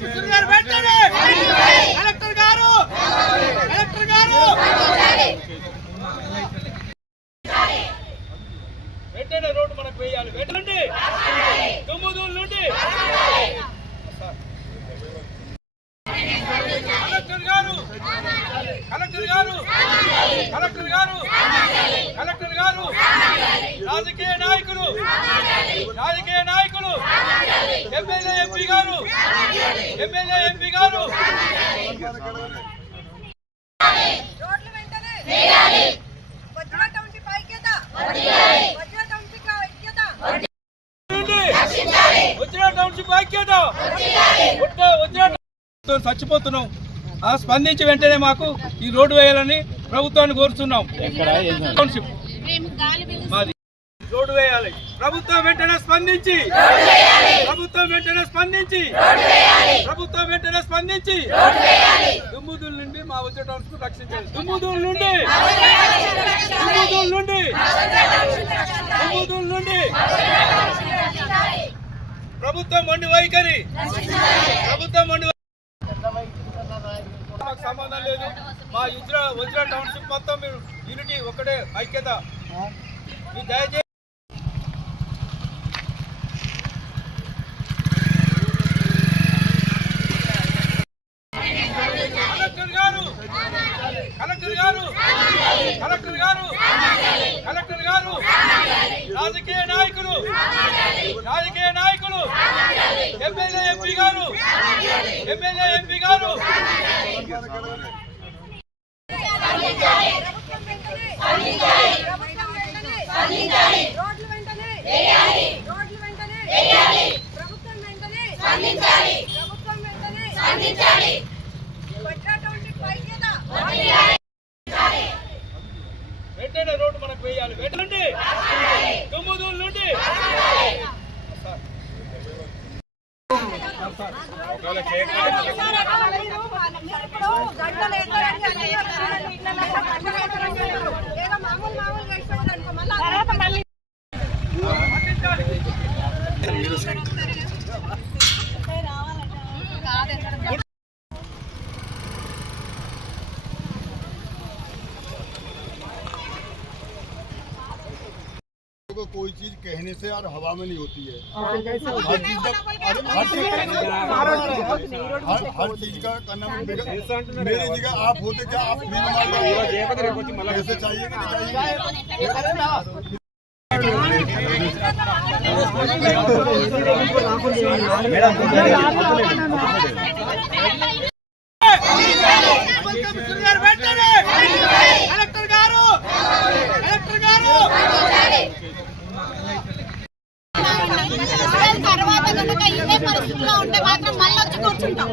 Commissioner collector గారు collector గారు వెంటనే రోడ్డు మనకు వేయాలి వెంటనే దుమ్ముదూరు నుండి కలెక్టర్ గారు కలెక్టర్ గారు కలెక్టర్ గారు కలెక్టర్ గారు రాజకీయ నాయకులు రాజకీయ నాయకులు ఎమ్మెల్యే ఎంపీ గారు! ఎమ్మెల్యే ఎంపీ గారు! చచ్చిపోతున్నాం. ఆ స్పందించి వెంటనే మాకు ఈ రోడ్డు వేయాలని ప్రభుత్వాన్ని కోరుతున్నాం రోడ్డు వేయాలి. ప్రభుత్వం వెంటనే స్పందించి. ప్రభుత్వం వెంటనే స్పందించి. ప్రభుత్వం వెంటనే స్పందించి. దుమ్ముదుల నుండి మా వచ్చే టౌన్షిప్ రక్షించాలి. దుమ్ముదుల నుండి. దుమ్ముదుల నుండి. దుమ్ముదుల నుండి. ప్రభుత్వం మొండి వైఖరి. ప్రభుత్వం మొండి మాకు సంబంధం లేదు. మా వజ్ర వజ్ర టౌన్షిప్ మొత్తం మీరు యూనిటీ ఒకటే ఐక్యత. మీ దయచేసి కలెక్టర్ గారు కలెక్టర్ గారు! కలెక్టర్ గారు! కలెక్టర్ గారు! రాజకీయ నాయకులు! రాజకీయ నాయకులు! ఎమ్మెల్యే ఎంపీ గారు! ఎమ్మెల్యే ఎంపీ గారు! రోడ్లు వెంటనే రోడ్లు వెంటనే ప్రభుత్వం వెంటనే స్పందించాలి ప్రభుత్వం వెంటనే స్పందించాలి వజ్ర టౌన్షిప్ ఐక్యత వెంటనే రోడ్డు మనకు వేయాలి వెంటనే దుమ్ముదూల నుండి ఇప్పుడు గంటలు ఎక్కడానికి అన్ని ఎక్కడానికి ఇళ్ళల్లో గంటలు ఎక్కడానికి అంటారు. ఏదో మామూలు మామూలుగా ఇష్టం అనుకో మళ్ళీ को कोई चीज़ कहने से और हवा में नहीं होती है हर चीज़ का हर चीज़ का करना मेरा जगह आप होते क्या आप भी ऐसे चाहिए कि चाहिए ఇదే పరిస్థితిలో ఉంటే మాత్రం మళ్ళీ వచ్చి కూర్చుంటాం.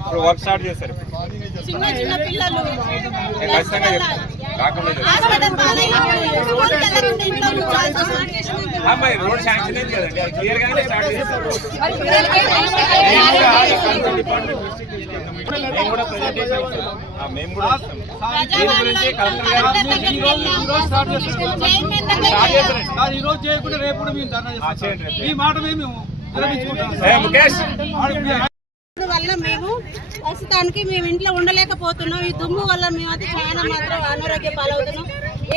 ఇప్పుడు వర్క్ స్టార్ట్ చేస్తారు ఇప్పుడు చిన్న చిన్న పిల్లలు. నేను ఖచ్చితంగా చెప్తాను అమ్మాయి రోడ్ శాంక్షన్ అయింది కదండి అది క్లియర్ గానే స్టార్ట్ చేస్తారు మేము కూడా మేము ఇస్తాం. దీని గురించి కలెక్టర్ గారు స్టార్ట్ చేస్తాం ఈ రోజు చేయకుండా రేపు కూడా మేము ధర్నా ఆ, చేస్తాం. చేయండి ఈ మాట మేము ముఖేష్! వల్ల మేము ప్రస్తుతానికి మేము ఇంట్లో ఉండలేకపోతున్నాం. ఈ దుమ్ము వల్ల మేమైతే చాలా మాత్రం అనారోగ్య పాలవుతున్నాం.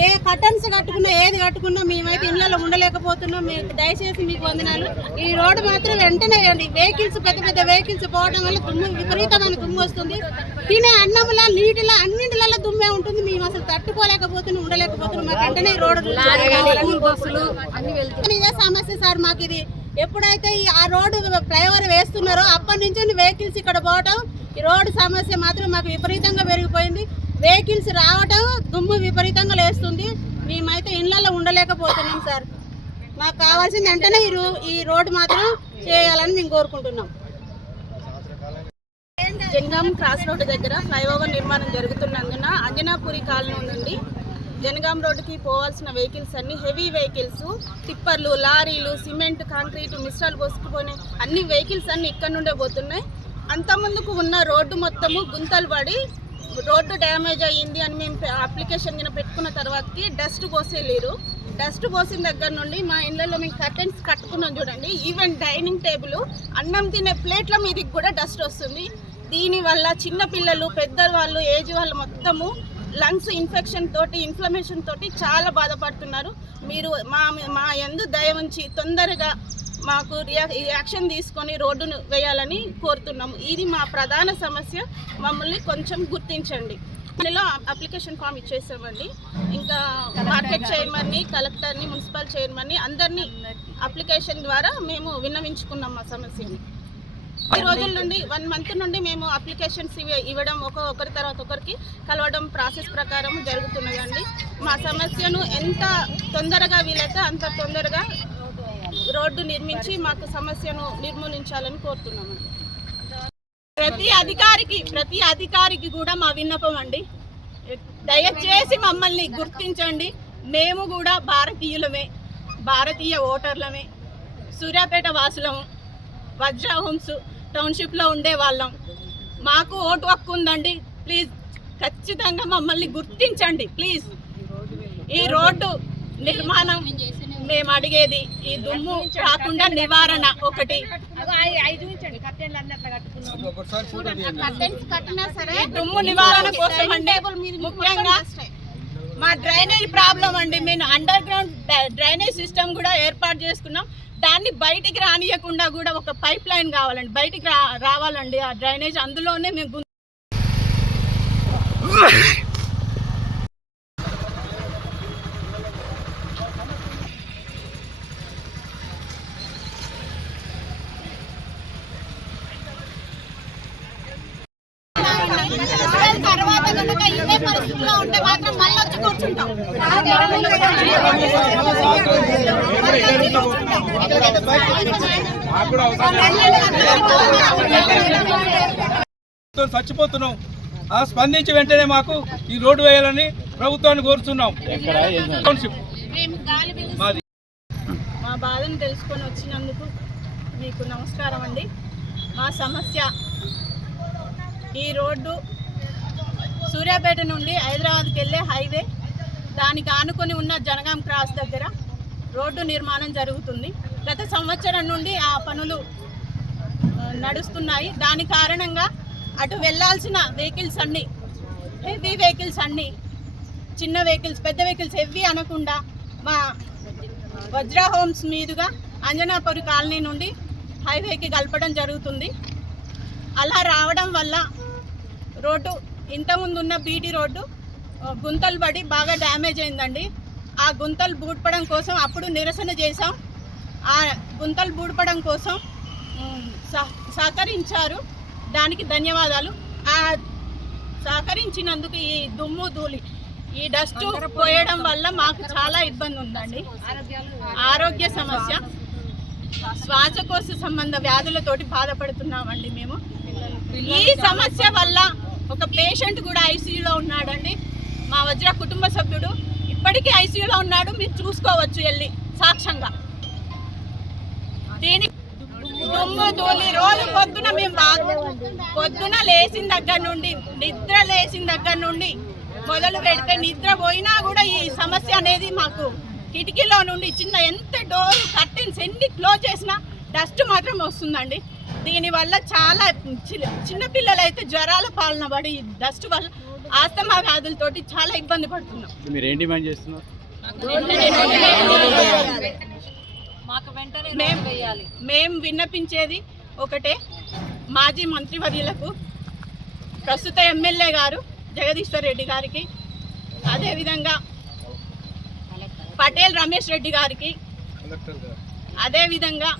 ఏ కటన్స్ కట్టుకున్నా ఏది కట్టుకున్నా మేమైతే ఇళ్ళలో ఉండలేకపోతున్నాం. మీకు దయచేసి మీకు వందనాలు. ఈ రోడ్డు మాత్రం వెంటనే వెహికల్స్ పెద్ద పెద్ద వెహికల్స్ పోవడం వల్ల దుమ్ము విపరీతమైన దుమ్ము వస్తుంది. తినే అన్నంలో నీటిలో అన్నింటిలలో దుమ్మే ఉంటుంది. మేము అసలు తట్టుకోలేకపోతున్నాం ఉండలేకపోతున్నాం. మాకు వెంటనే రోడ్డు ఇదే సమస్య సార్ మాకు ఇది. ఎప్పుడైతే ఈ ఆ రోడ్డు ఫ్లైఓవర్ వేస్తున్నారో అప్పటి నుంచి వెహికల్స్ ఇక్కడ పోవటం ఈ రోడ్డు సమస్య మాత్రం మాకు విపరీతంగా పెరిగిపోయింది. వెహికల్స్ రావటం దుమ్ము విపరీతంగా లేస్తుంది. మేమైతే ఇళ్ళలో ఉండలేకపోతున్నాం సార్. మాకు కావాల్సింది వెంటనే ఈ ఈ రోడ్డు మాత్రం చేయాలని మేము కోరుకుంటున్నాం. జంగం క్రాస్ రోడ్డు దగ్గర ఫ్లైఓవర్ నిర్మాణం జరుగుతున్నందున అంజనాపురి కాలనీ నుండి జనగాం రోడ్డుకి పోవాల్సిన వెహికల్స్ అన్ని హెవీ వెహికల్స్ టిప్పర్లు లారీలు సిమెంట్ కాంక్రీట్ మిశ్రాలు పోసుకుపోయిన అన్ని వెహికల్స్ అన్ని ఇక్కడ నుండే పోతున్నాయి. అంత ముందుకు ఉన్న రోడ్డు మొత్తము గుంతలు పడి రోడ్డు డ్యామేజ్ అయ్యింది అని మేము అప్లికేషన్ కింద పెట్టుకున్న తర్వాతకి డస్ట్ పోసేలేరు. డస్ట్ పోసిన దగ్గర నుండి మా ఇళ్ళలో మేము కర్టెన్స్ కట్టుకున్నాం చూడండి. ఈవెన్ డైనింగ్ టేబుల్ అన్నం తినే ప్లేట్ల మీదకి కూడా డస్ట్ వస్తుంది. దీనివల్ల చిన్న పిల్లలు పెద్దవాళ్ళు ఏజ్ వాళ్ళు మొత్తము లంగ్స్ ఇన్ఫెక్షన్ తోటి ఇన్ఫ్లమేషన్ తోటి చాలా బాధపడుతున్నారు. మీరు మా మా ఎందు దయ ఉంచి తొందరగా మాకు యాక్షన్ తీసుకొని రోడ్డును వేయాలని కోరుతున్నాము. ఇది మా ప్రధాన సమస్య. మమ్మల్ని కొంచెం గుర్తించండి. ఇందులో అప్లికేషన్ ఫామ్ ఇచ్చేసామండి. ఇంకా మార్కెట్ చైర్మన్ని కలెక్టర్ని మున్సిపల్ చైర్మన్ని అందరినీ అప్లికేషన్ ద్వారా మేము విన్నవించుకున్నాం మా సమస్యని. ఈ రోజుల నుండి వన్ మంత్ నుండి మేము అప్లికేషన్స్ ఇవి ఇవ్వడం ఒక ఒకరి తర్వాత ఒకరికి కలవడం ప్రాసెస్ ప్రకారం జరుగుతున్నదండి. మా సమస్యను ఎంత తొందరగా వీలైతే అంత తొందరగా రోడ్డు నిర్మించి మాకు సమస్యను నిర్మూలించాలని కోరుతున్నామండి. ప్రతి అధికారికి ప్రతి అధికారికి కూడా మా విన్నపం అండి. దయచేసి మమ్మల్ని గుర్తించండి. మేము కూడా భారతీయులమే భారతీయ ఓటర్లమే సూర్యాపేట వాసులము వజ్ర హోమ్స్ టౌన్షిప్లో ఉండే వాళ్ళం. మాకు ఓటు హక్కు ఉందండి. ప్లీజ్ ఖచ్చితంగా మమ్మల్ని గుర్తించండి ప్లీజ్. ఈ రోడ్డు నిర్మాణం మేము అడిగేది ఈ దుమ్ము కాకుండా నివారణ ఒకటి. దుమ్ము నివారణ కోసం అండి ముఖ్యంగా మా డ్రైనేజ్ ప్రాబ్లం అండి. మేము అండర్ గ్రౌండ్ డ్రైనేజ్ సిస్టమ్ కూడా ఏర్పాటు చేసుకున్నాం. దాన్ని బయటికి రానియకుండా కూడా ఒక పైప్ లైన్ కావాలండి. బయటికి రా రావాలండి ఆ డ్రైనేజ్ అందులోనే మేము గు- తర్వాత కనుక ఇదే పరిస్థితిలో ఉంటే మాత్రం మళ్ళీ వచ్చి కూర్చుంటాం మాకు కూడా అవసరం తో చచ్చిపోతున్నాం. ఆ స్పందించి వెంటనే మాకు ఈ రోడ్డు వేయాలని ప్రభుత్వాన్ని కోరుతున్నాం టౌన్షిప్ మాది. మా బాధను తెలుసుకొని వచ్చినందుకు మీకు నమస్కారం అండి. మా సమస్య ఈ రోడ్డు సూర్యాపేట నుండి హైదరాబాద్కి వెళ్ళే హైవే దానికి ఆనుకొని ఉన్న జనగాం క్రాస్ దగ్గర రోడ్డు నిర్మాణం జరుగుతుంది. గత సంవత్సరం నుండి ఆ పనులు నడుస్తున్నాయి. దాని కారణంగా అటు వెళ్ళాల్సిన వెహికల్స్ అన్నీ హెవీ వెహికల్స్ అన్నీ చిన్న వెహికల్స్ పెద్ద వెహికల్స్ హెవీ అనకుండా మా వజ్రా హోమ్స్ మీదుగా అంజనాపురి కాలనీ నుండి హైవేకి కలపడం జరుగుతుంది. అలా రావడం వల్ల రోడ్డు ఇంతకుముందు ఉన్న బీటీ రోడ్డు గుంతలు పడి బాగా డ్యామేజ్ అయిందండి. ఆ గుంతలు బూడ్పడం కోసం అప్పుడు నిరసన చేశాం. ఆ గుంతలు బూడ్పడం కోసం సహకరించారు. దానికి ధన్యవాదాలు. ఆ సహకరించినందుకు ఈ దుమ్ము ధూళి ఈ డస్ట్ పోయడం వల్ల మాకు చాలా ఇబ్బంది ఉందండి. ఆరోగ్య సమస్య. శ్వాసకోశ సంబంధ వ్యాధులతోటి బాధపడుతున్నామండి మేము. ఈ సమస్య వల్ల ఒక పేషెంట్ కూడా ఐసీయూలో ఉన్నాడండి. మా వజ్ర కుటుంబ సభ్యుడు ఇప్పటికీ ఐసీయూలో ఉన్నాడు మీరు చూసుకోవచ్చు వెళ్ళి సాక్ష్యంగా. దీని దుమ్ము ధూళి రోజు పొద్దున మేము పొద్దున లేచిన దగ్గర నుండి నిద్ర లేచిన దగ్గర నుండి మొదలు పెడితే నిద్ర పోయినా కూడా ఈ సమస్య అనేది మాకు కిటికీలో నుండి చిన్న ఎంత డోర్ కర్టెన్స్ ఎన్ని క్లోజ్ చేసినా డస్ట్ మాత్రం వస్తుందండి. దీనివల్ల చాలా చి- అయితే జ్వరాల పాలన పడి ఈ డస్ట్ వల్ల ఆస్తమా వ్యాధులతోటి చాలా ఇబ్బంది పడుతున్నాం. మీరు ఏం డిమాండ్ చేస్తున్నారు? మేం మేం విన్నపించేది ఒకటే మాజీ మంత్రివర్యులకు ప్రస్తుత ఎమ్మెల్యే గారు జగదీశ్వర్ రెడ్డి గారికి అదేవిధంగా పటేల్ రమేష్ రెడ్డి గారికి అదేవిధంగా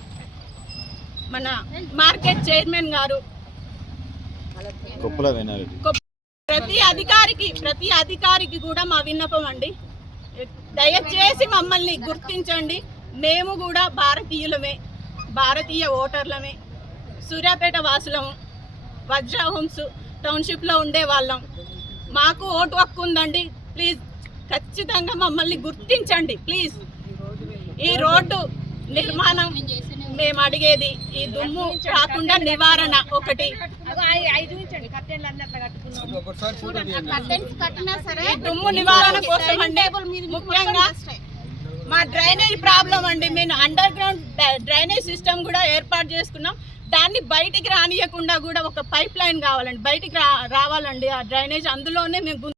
మన మార్కెట్ చైర్మన్ గారు గొప్పలా వినాలి కొ- ప్రతి అధికారికి ప్రతి అధికారికి కూడా మా విన్నపం అండి. దయచేసి మమ్మల్ని గుర్తించండి. మేము కూడా భారతీయులమే భారతీయ ఓటర్లమే సూర్యాపేట వాసులము వజ్ర హోమ్స్ టౌన్షిప్లో ఉండే వాళ్ళం. మాకు ఓటు హక్కు ఉందండి. ప్లీజ్ ఖచ్చితంగా మమ్మల్ని గుర్తించండి. ప్లీజ్ ఈ రోడ్డు నిర్మాణం మేము అడిగేది ఈ దుమ్ము కాకుండా నివారణ ఒకటి. దుమ్ము నివారణ కోసం ముఖ్యంగా మా డ్రైనేజ్ ప్రాబ్లం అండి. మేము అండర్ గ్రౌండ్ డ్రైనేజ్ సిస్టమ్ కూడా ఏర్పాటు చేసుకున్నాం. దాన్ని బయటికి రానియకుండా కూడా ఒక పైప్ లైన్ కావాలండి. బయటికి రావాలండి ఆ డ్రైనేజ్. అందులోనే మేము